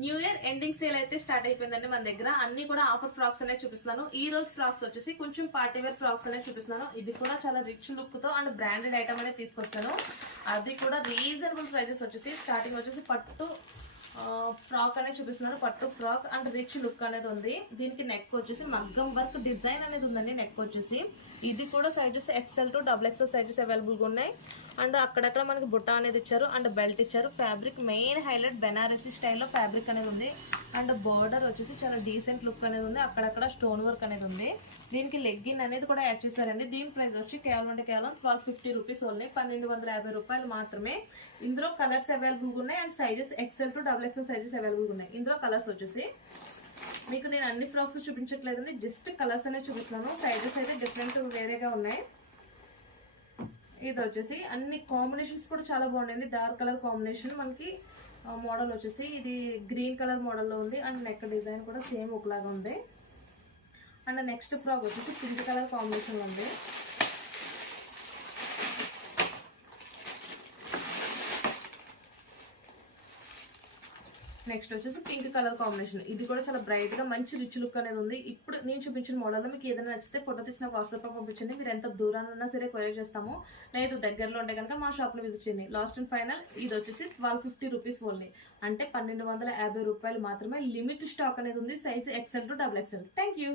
New year ending sale అయితే start అయిపోయిందండి మన దగ్గర. అన్ని కూడా ఆఫర్ ఫ్రాక్స్ అనేది చూపిస్తున్నాను. ఈ రోజు ఫ్రాక్స్ వచ్చేసి కొంచెం పార్టీ వేర్ ఫ్రాక్స్ అనేది చూపిస్తున్నాను. ఇది కూడా చాలా రిచ్ లుక్ తో అండ్ బ్రాండెడ్ ఐటమ్ అనేది తీసుకొస్తాను. అది కూడా రీజనబుల్ ప్రైజెస్ వచ్చేసి స్టార్టింగ్ వచ్చేసి పట్టు ఫ్రాక్ అనేది చూపిస్తున్నాను. పట్టు ఫ్రాక్ అండ్ రిచ్ లుక్ అనేది ఉంది. దీనికి నెక్ వచ్చేసి మగ్గం వర్క్ డిజైన్ అనేది ఉందండి. నెక్ వచ్చేసి ఇది కూడా sizes XL to XXL sizes available గా ఉన్నాయి. అండ్ అక్కడక్కడ మనకి బుట్ట అనేది ఇచ్చారు అండ్ బెల్ట్ ఇచ్చారు. ఫ్యాబ్రిక్ మెయిన్ హైలైట్ బెనారసీ స్టైల్లో ఫ్యాబ్రిక్ అనేది ఉంది. అండ్ బోర్డర్ వచ్చేసి చాలా డీసెంట్ లుక్ అనేది ఉంది. అక్కడక్కడ స్టోన్ వర్క్ అనేది ఉంది. దీనికి లెగ్గిన్ అనేది కూడా యాడ్ చేశారండి. దీని ప్రైస్ వచ్చి కేవలం 1250 రూపీస్ ఓన్లీ, 1250 రూపాయలు మాత్రమే. ఇందులో కలర్స్ అవైలబుల్ ఉన్నాయి and sizes XL to XXL sizes available ఉన్నాయి. ఇందులో కలర్స్ వచ్చేసి మీకు నేను అన్ని ఫ్రాక్స్ చూపించట్లేదండి, జస్ట్ కలర్స్ అనేది చూపిస్తున్నాను. సైజెస్ అయితే డిఫరెంట్ వేరేగా ఉన్నాయి. ఇది వచ్చేసి అన్ని కాంబినేషన్స్ కూడా చాలా బాగున్నాయండి. డార్క్ కలర్ కాంబినేషన్ మనకి మోడల్ వచ్చేసి ఇది గ్రీన్ కలర్ మోడల్లో ఉంది. అండ్ నెక్ డిజైన్ కూడా సేమ్ ఒకలాగా ఉంది. అండ్ నెక్స్ట్ ఫ్రాక్ వచ్చేసి పింక్ కలర్ కాంబినేషన్ ఉంది. నెక్స్ట్ వచ్చేసి పింక్ కలర్ కాంబినేషన్. ఇది కూడా చాలా బ్రైట్ గా మంచి రిచ్ లుక్ అనేది ఉంది. ఇప్పుడు నేను చూపించిన మోడల్ లో మీకు ఏదైనా నచ్చితే ఫోటో తీసిన వాట్సాప్ లో పంపించండి. మీరు ఎంత దూరాన్ని ఉన్నా సరే కొరియర్ చేస్తాము. లేదు దగ్గరలో ఉంటే కనుక మా షాప్ లో విజిట్ చేయండి. లాస్ట్ అండ్ ఫైనల్ ఇది వచ్చేసి 1250 రూపీస్ ఓన్లీ, అంటే 1250 రూపాయలు మాత్రమే. లిమిట్ స్టాక్ అనేది ఉంది. Size XL to XXL. Thank you.